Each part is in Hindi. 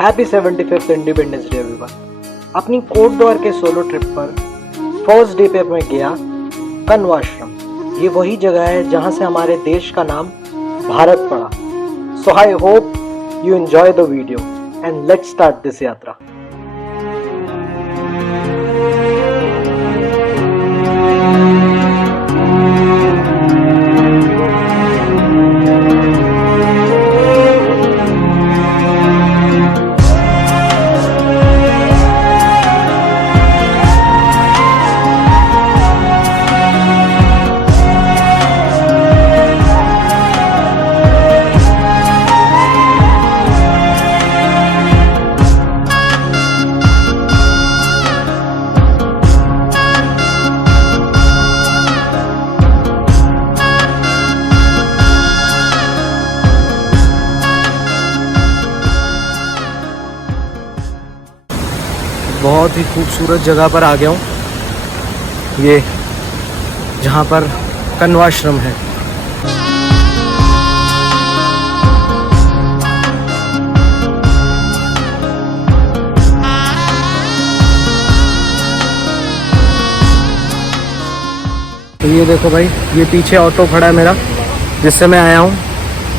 Happy 75th independence day everyone. अपनी कोट द्वार के सोलो ट्रिप पर फर्स्ट डे पे मैं गया कण्वाश्रम। ये वही जगह है जहाँ से हमारे देश का नाम भारत पड़ा। So I hope you enjoy the video and let's start this यात्रा। बहुत ही खूबसूरत जगह पर आ गया हूँ, ये जहाँ पर कण्वाश्रम है। तो ये देखो भाई, ये पीछे ऑटो खड़ा है मेरा, जिससे मैं आया हूँ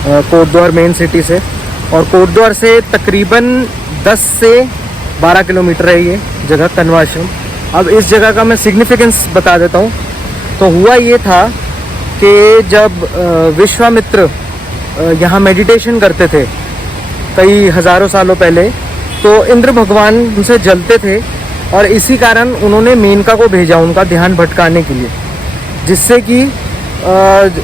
कोटद्वार मेन सिटी से। और कोटद्वार से तकरीबन 10 से 12 किलोमीटर है ये जगह कण्वाश्रम। अब इस जगह का मैं सिग्निफिकेंस बता देता हूँ। तो हुआ ये था कि जब विश्वामित्र यहाँ मेडिटेशन करते थे कई हज़ारों सालों पहले, तो इंद्र भगवान उनसे जलते थे और इसी कारण उन्होंने मेनका को भेजा उनका ध्यान भटकाने के लिए, जिससे कि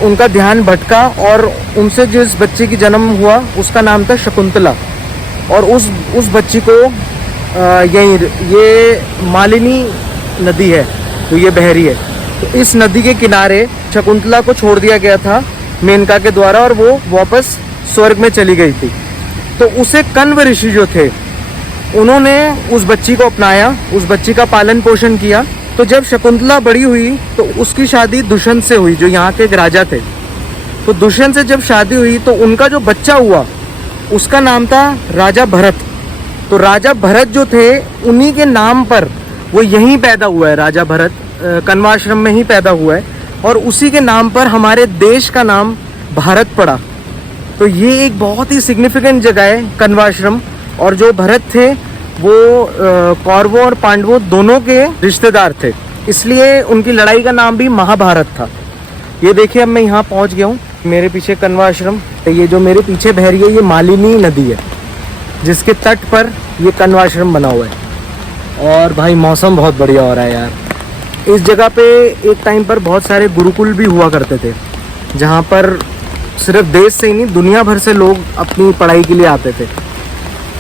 उनका ध्यान भटका और उनसे जिस बच्चे की जन्म हुआ उसका नाम था शकुंतला। और उस बच्ची को ये मालिनी नदी है तो ये बह रही है, तो इस नदी के किनारे शकुंतला को छोड़ दिया गया था मेनका के द्वारा और वो वापस स्वर्ग में चली गई थी। तो उसे कण्व ऋषि जो थे उन्होंने उस बच्ची को अपनाया, उस बच्ची का पालन पोषण किया। तो जब शकुंतला बड़ी हुई तो उसकी शादी दुष्यंत से हुई, जो यहाँ के एक राजा थे। तो दुष्यंत से जब शादी हुई तो उनका जो बच्चा हुआ उसका नाम था राजा भरत। तो राजा भरत जो थे उन्हीं के नाम पर वो यहीं पैदा हुआ है, राजा भरत कण्वाश्रम में ही पैदा हुआ है और उसी के नाम पर हमारे देश का नाम भारत पड़ा। तो ये एक बहुत ही सिग्निफिकेंट जगह है कण्वाश्रम। और जो भरत थे वो कौरवों और पांडवों दोनों के रिश्तेदार थे, इसलिए उनकी लड़ाई का नाम भी महाभारत था। ये देखिए, अब मैं यहाँ पहुँच गया हूँ, मेरे पीछे कण्वाश्रम। ये जो मेरे पीछे बह रही है ये मालिनी नदी है, जिसके तट पर ये कण्वाश्रम बना हुआ है। और भाई मौसम बहुत बढ़िया हो रहा है यार। इस जगह पे एक टाइम पर बहुत सारे गुरुकुल भी हुआ करते थे, जहाँ पर सिर्फ देश से ही नहीं दुनिया भर से लोग अपनी पढ़ाई के लिए आते थे,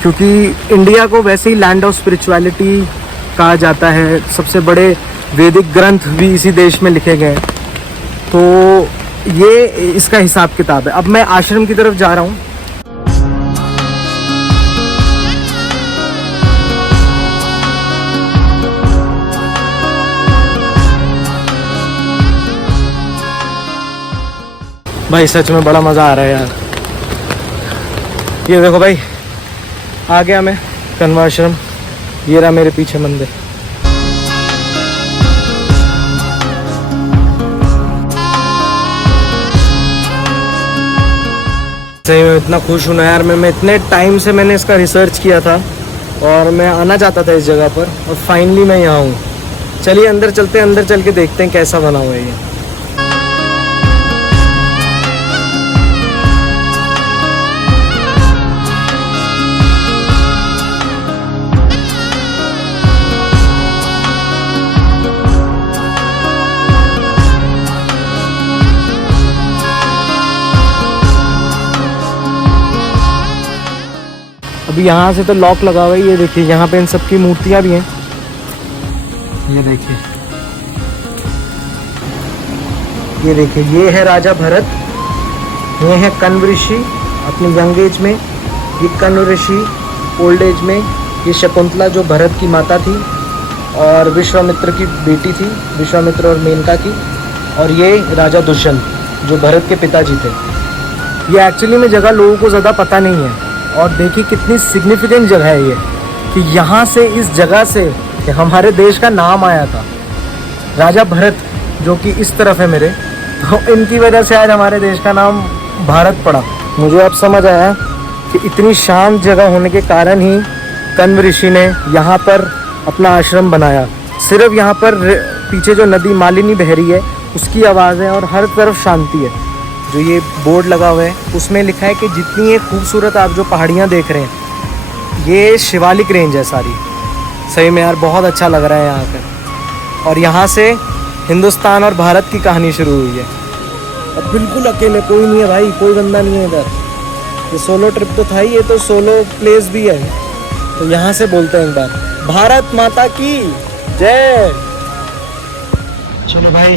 क्योंकि इंडिया को वैसे ही लैंड ऑफ स्पिरिचुअलिटी कहा जाता है। सबसे बड़े वैदिक ग्रंथ भी इसी देश में लिखे गए हैं। तो ये इसका हिसाब किताब है। अब मैं आश्रम की तरफ जा रहा हूँ। भाई सच में बड़ा मज़ा आ रहा है यार। ये देखो भाई, आ गया मैं कण्वाश्रम। ये रहा मेरे पीछे मंदिर। सही में इतना खुश हूँ ना यार। मैं इतने टाइम से मैंने इसका रिसर्च किया था और मैं आना चाहता था इस जगह पर, और फाइनली मैं यहाँ हूँ। चलिए अंदर चलते हैं, अंदर चल के देखते हैं कैसा बना हुआ है ये। अभी यहाँ से तो लॉक लगा हुआ है। ये देखिए, यहाँ पे इन सब की मूर्तियाँ भी हैं। ये देखिए, ये है राजा भरत, ये है कण्व ऋषि अपनी यंग एज में, ये कण्व ऋषि ओल्ड एज में, ये शकुंतला जो भरत की माता थी और विश्वामित्र की बेटी थी, विश्वामित्र और मेनका की, और ये राजा दुष्यंत जो भरत के पिताजी थे। ये एक्चुअली में जगह लोगों को ज़्यादा पता नहीं है और देखिए कितनी सिग्निफिकेंट जगह है ये, कि यहाँ से, इस जगह से हमारे देश का नाम आया था। राजा भरत जो कि इस तरफ है मेरे, तो इनकी वजह से आज हमारे देश का नाम भारत पड़ा। मुझे अब समझ आया कि इतनी शांत जगह होने के कारण ही कण्व ऋषि ने यहाँ पर अपना आश्रम बनाया। सिर्फ यहाँ पर पीछे जो नदी मालिनी बह रही है उसकी आवाज़ है और हर तरफ शांति है। जो ये बोर्ड लगा हुआ है उसमें लिखा है कि जितनी ये खूबसूरत आप जो पहाड़ियाँ देख रहे हैं ये शिवालिक रेंज है सारी। सही में यार बहुत अच्छा लग रहा है यहाँ पर। और यहाँ से हिंदुस्तान और भारत की कहानी शुरू हुई है। अब बिल्कुल अकेले, कोई नहीं है भाई, कोई बंदा नहीं है इधर। ये सोलो ट्रिप तो था ही, ये तो सोलो प्लेस भी है। तो यहाँ से बोलते हैं एक बार, भारत माता की जय। चलो भाई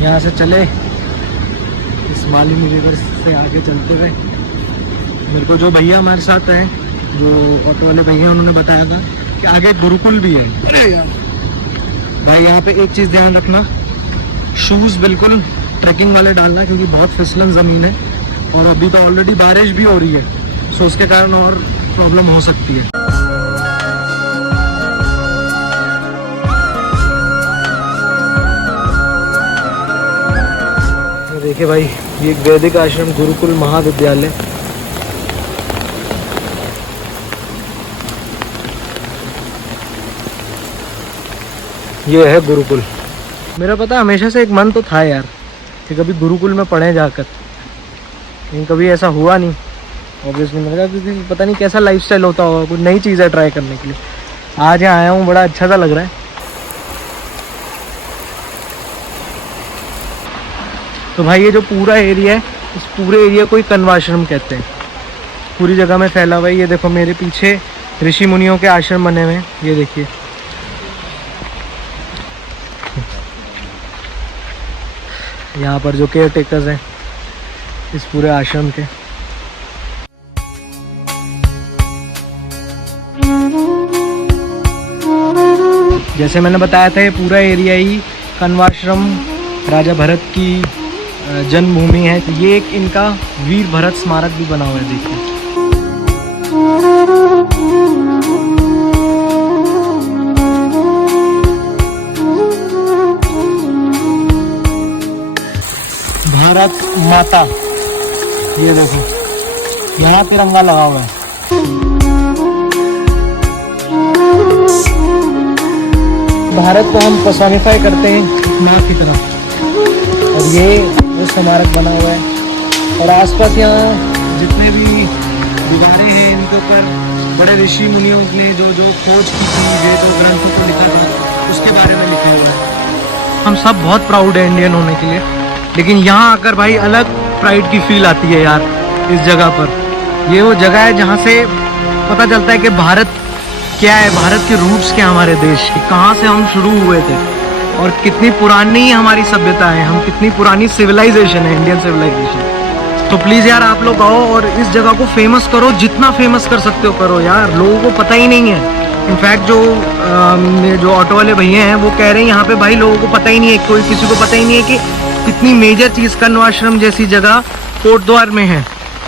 यहाँ से चले, इस मालिनी रिवर से आगे चलते हुए। मेरे को जो भैया हमारे साथ हैं, जो ऑटो वाले भैया, उन्होंने बताया था कि आगे गुरुकुल भी है। अरे यार भाई यहाँ पे एक चीज़ ध्यान रखना, शूज़ बिल्कुल ट्रैकिंग वाले डालना, क्योंकि बहुत फिसलन ज़मीन है और अभी तो ऑलरेडी बारिश भी हो रही है, सो उसके कारण और प्रॉब्लम हो सकती है। तो देखिए भाई ये एक वैदिक आश्रम गुरुकुल महाविद्यालय। ये है गुरुकुल। मेरा पता हमेशा से एक मन तो था यार कि कभी गुरुकुल में पढ़े जाकर, लेकिन कभी ऐसा हुआ नहीं ऑब्वियसली। मैंने कहा क्योंकि पता नहीं कैसा लाइफस्टाइल होता होगा, कुछ नई चीज़ है ट्राई करने के लिए। आज यहाँ आया हूँ, बड़ा अच्छा सा लग रहा है। तो भाई ये जो पूरा एरिया है, इस पूरे एरिया को ही कण्वाश्रम कहते हैं। पूरी जगह में फैला हुआ है। ये देखो मेरे पीछे ऋषि मुनियों के आश्रम बने हुए हैं, ये देखिए। यहाँ पर जो केयर टेकर्स हैं इस पूरे आश्रम के। जैसे मैंने बताया था ये पूरा एरिया ही कण्वाश्रम राजा भरत की जन्मभूमि है। तो ये एक इनका वीर भरत स्मारक भी बना हुआ है, देखिए। भारत माता, ये देखो यहाँ तिरंगा लगा हुआ है। भारत को हम पर्सोनिफाई करते हैं माँ की तरह। और ये वो स्मारक बना हुआ है और आसपास यहाँ जितने भी दीवारें हैं इनके ऊपर बड़े ऋषि मुनियों ने जो जो खोज की थी, ये जो ग्रंथों को लिखा था उसके बारे में लिखा हुआ है। हम सब बहुत प्राउड है इंडियन होने के लिए, लेकिन यहाँ आकर भाई अलग प्राइड की फील आती है यार इस जगह पर। ये वो जगह है जहाँ से पता चलता है कि भारत क्या है, भारत के रूट्स क्या हमारे देश के, कहाँ से हम शुरू हुए थे और कितनी पुरानी हमारी सभ्यता है, हम कितनी पुरानी सिविलाइजेशन है, इंडियन सिविलाइजेशन। तो प्लीज़ यार आप लोग आओ और इस जगह को फेमस करो, जितना फेमस कर सकते हो करो यार। लोगों को पता ही नहीं है। इनफैक्ट जो ऑटो वाले भैया हैं वो कह रहे हैं यहाँ पे भाई लोगों को पता ही नहीं है, कोई किसी को पता ही नहीं है कि कितनी मेजर चीज़ कण्वाश्रम जैसी जगह कोटद्वार में है।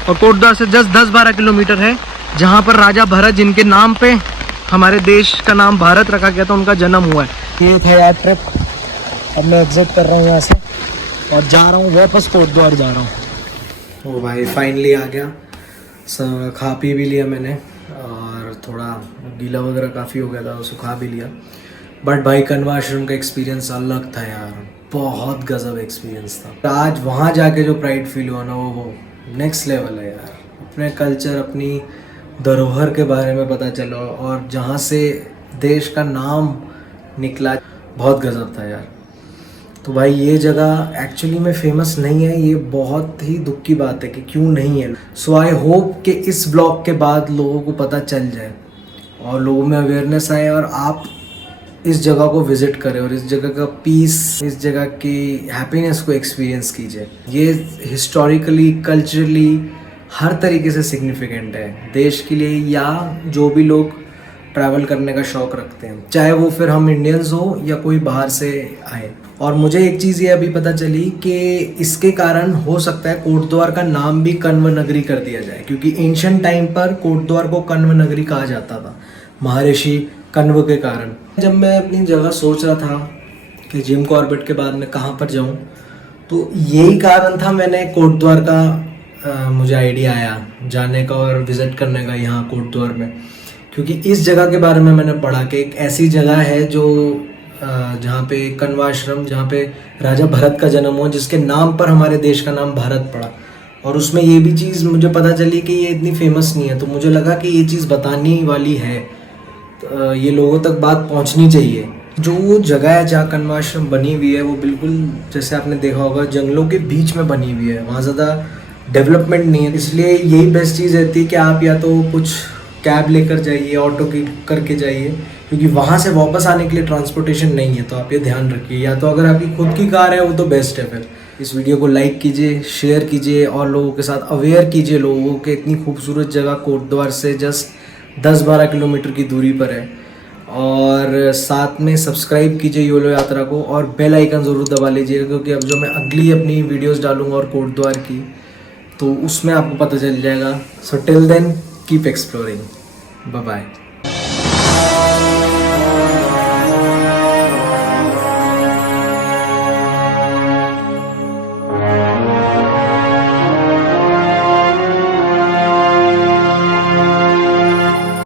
और कोटद्वार से जस्ट 10-12 किलोमीटर है, जहाँ पर राजा भरत, जिनके नाम पे हमारे देश का नाम भारत रखा गया था, उनका जन्म हुआ है। ये था यार ट्रिप। अब मैं एग्जिट कर रहा हूँ यहाँ से और जा रहा हूँ वापस कोटद्वार जा रहा हूँ। ओ भाई फाइनली आ गया। खा पी भी लिया मैंने और थोड़ा गीला वगैरह काफ़ी हो गया था, सुखा भी लिया। बट भाई कण्वाश्रम का एक्सपीरियंस अलग था यार, बहुत गजब एक्सपीरियंस था। आज वहाँ जाके जो प्राइड फील हुआ ना, वो नेक्स्ट लेवल है यार। अपने कल्चर, अपनी धरोहर के बारे में पता चला और जहाँ से देश का नाम निकला, बहुत गजब था यार। तो भाई ये जगह एक्चुअली में फेमस नहीं है, ये बहुत ही दुख की बात है कि क्यों नहीं है। सो आई होप कि इस ब्लॉग के बाद लोगों को पता चल जाए और लोगों में अवेयरनेस आए और आप इस जगह को विज़िट करें और इस जगह का पीस, इस जगह की हैप्पीनेस को एक्सपीरियंस कीजिए। ये हिस्टोरिकली, कल्चरली हर तरीके से सिग्निफिकेंट है देश के लिए, या जो भी लोग ट्रैवल करने का शौक़ रखते हैं, चाहे वो फिर हम इंडियंस हो या कोई बाहर से आए। और मुझे एक चीज़ ये अभी पता चली कि इसके कारण हो सकता है कोटद्वार का नाम भी कण्व नगरी कर दिया जाए, क्योंकि एंशियंट टाइम पर कोटद्वार को कण्व नगरी कहा जाता था महर्षि कण्व के कारण। जब मैं अपनी जगह सोच रहा था कि जिम कॉर्बेट के बाद मैं कहाँ पर जाऊँ, तो यही कारण था, मैंने कोटद्वार का मुझे आइडिया आया जाने का और विज़िट करने का यहाँ कोटद्वार में, क्योंकि इस जगह के बारे में मैंने पढ़ा कि एक ऐसी जगह है जो जहाँ पे कण्वाश्रम, जहाँ पे राजा भरत का जन्म हुआ, जिसके नाम पर हमारे देश का नाम भारत पड़ा। और उसमें ये भी चीज़ मुझे पता चली कि ये इतनी फेमस नहीं है, तो मुझे लगा कि ये चीज़ बताने वाली है, तो ये लोगों तक बात पहुँचनी चाहिए। जो जगह है जहाँ कण्वाश्रम बनी हुई है वो बिल्कुल जैसे आपने देखा होगा जंगलों के बीच में बनी हुई है, वहाँ ज़्यादा डेवलपमेंट नहीं है, इसलिए यही बेस्ट चीज़ रहती है कि आप या तो कुछ कैब लेकर जाइए, ऑटो की करके जाइए, क्योंकि वहाँ से वापस आने के लिए ट्रांसपोर्टेशन नहीं है, तो आप ये ध्यान रखिए। या तो अगर आपकी खुद की कार है वो तो बेस्ट है। फिर इस वीडियो को लाइक कीजिए, शेयर कीजिए और लोगों के साथ अवेयर कीजिए लोगों के इतनी खूबसूरत जगह कोटद्वार से जस्ट 10-12 किलोमीटर की दूरी पर है। और साथ में सब्सक्राइब कीजिए योलो यात्रा को और बेल आइकन ज़रूर दबा लीजिएगा, क्योंकि अब जो मैं अगली अपनी वीडियोस डालूंगा और कोटद्वार की, तो उसमें आपको पता चल जाएगा। So till then keep exploring, bye bye.